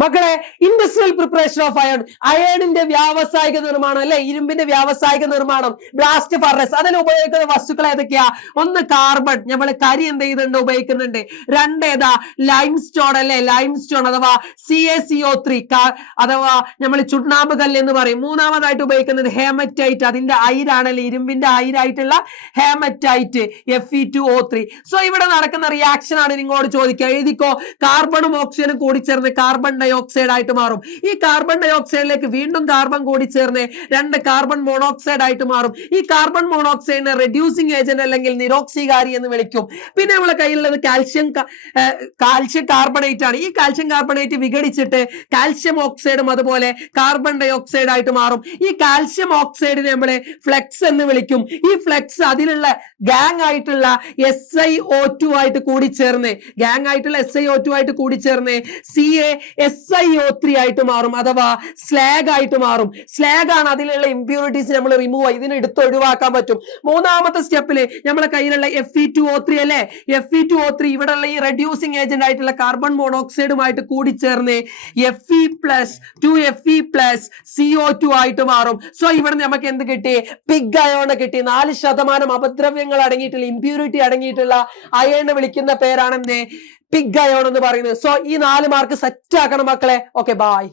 മക്കളെ industrial preparation of iron അയണിന്റെ വ്യാവസായിക നിർമ്മാണം അല്ലെ? ഇരുമ്പിന്റെ വ്യാവസായിക നിർമ്മാണം. ബ്ലാസ്റ്റ് ഫർണസ് അതിന് ഉപയോഗിക്കുന്ന വസ്തുക്കൾ ഏതൊക്കെയാ? ഒന്ന് കാർബൺ നമ്മൾ കരി എന്ത് ചെയ്യുന്നുണ്ട് ഉപയോഗിക്കുന്നുണ്ട്. രണ്ട് ഏതാ? ലൈം സ്റ്റോൺ അല്ലെ? ലൈം സ്റ്റോൺ അഥവാ C A C O three അഥവാ നമ്മൾ ചുണ്ണാമ്പ് കല്ല് എന്ന് പറയും. മൂന്നാമതായിട്ട് ഉപയോഗിക്കുന്നത് ഹേമറ്റൈറ്റ് അതിന്റെ അയിരാണല്ലേ? ഇരുമ്പിന്റെ അയിരായിട്ടുള്ള haematite F E two O three so ഇവിടെ നടക്കുന്ന റിയാക്ഷൻ ആണ് നിങ്ങളോട് ചോദിക്കുക. എഴുതിക്കോ. കാർബണും ഓക്സിജനും കൂടി ചേർന്ന് കാർബൺ ഡൈ ഓക്സൈഡ് ആയിട്ട് മാറും. ഈ കാർബൺ ഡയോക്സൈഡിലേക്ക് വീണ്ടും കാർബൺ കൂടി ചേർന്ന് രണ്ട് കാർബൺ മോണോക്സൈഡ് ആയിട്ട് മാറും. ഈ കാർബൺ മോണോക്സൈഡിനെ റെഡ്യൂസിങ് ഏജന്റ് അല്ലെങ്കിൽ നിരോക്സികാരി എന്ന് വിളിക്കും. പിന്നെ നമ്മളെ കയ്യിലുള്ളത് കാൽഷ്യം കാൽഷ്യം കാർബണേറ്റ് ആണ്. ഈ കാൽഷ്യം കാർബണേറ്റ് വിഘടിച്ചിട്ട് കാൽഷ്യം ഓക്സൈഡും അതുപോലെ കാർബൺ ഡയോക്സൈഡ് ആയിട്ട് മാറും. ഈ കാൽഷ്യം ഓക്സൈഡിനെ നമ്മളെ ഫ്ലെക്സ് എന്ന് വിളിക്കും. ഈ ഫ്ലെക്സ് അതിലുള്ള ഗാങ് ആയിട്ടുള്ള എസ് ഐ ഒ ടു ആയിട്ട് കൂടി ചേർന്ന് ഗാങ് ആയിട്ടുള്ള എസ് ഐ ഒ ടു ആയിട്ട് കൂടി ചേർന്ന് C A S I O three ആയിട്ട് മാറും അഥവാ സ്ലാഗ് ആയിട്ട് മാറും. സ്ലാഗ് ആണ് അതിലുള്ള ഇമ്പ്യൂരിറ്റീസ് നമ്മൾ റിമൂവ് ഇതിനെ എടുത്ത് ഒഴിവാക്കാൻ പറ്റും. മൂന്നാമത്തെ സ്റ്റെപ്പിൽ നമ്മളെ കയ്യിലുള്ള F E two O three അല്ലേ? F E two O three ഇവിടെയുള്ള ഈ റെഡ്യൂസിങ് ഏജന്റ് ആയിട്ടുള്ള കാർബൺ മോണോക്സൈഡുമായിട്ട് കൂടി ചേർന്ന് F E plus two F E plus C O two ആയിട്ട് മാറും. സോ ഇവിടെ നമുക്ക് എന്ത് കിട്ടി? പിഗ് അയോൺ കിട്ടി. നാല് ശതമാനം അപദ്രവ്യങ്ങൾ അടങ്ങിയിട്ടുള്ള ഇമ്പ്യൂരിറ്റി അടങ്ങിയിട്ടുള്ള അയൺ വിളിക്കുന്ന പേരാണ് എന്ത് പിഗ് അയോൺ എന്ന് പറയുന്നത്. സോ ഈ നാല് മാർക്ക് സെറ്റ് ആക്കണം മക്കളെ. Okay bye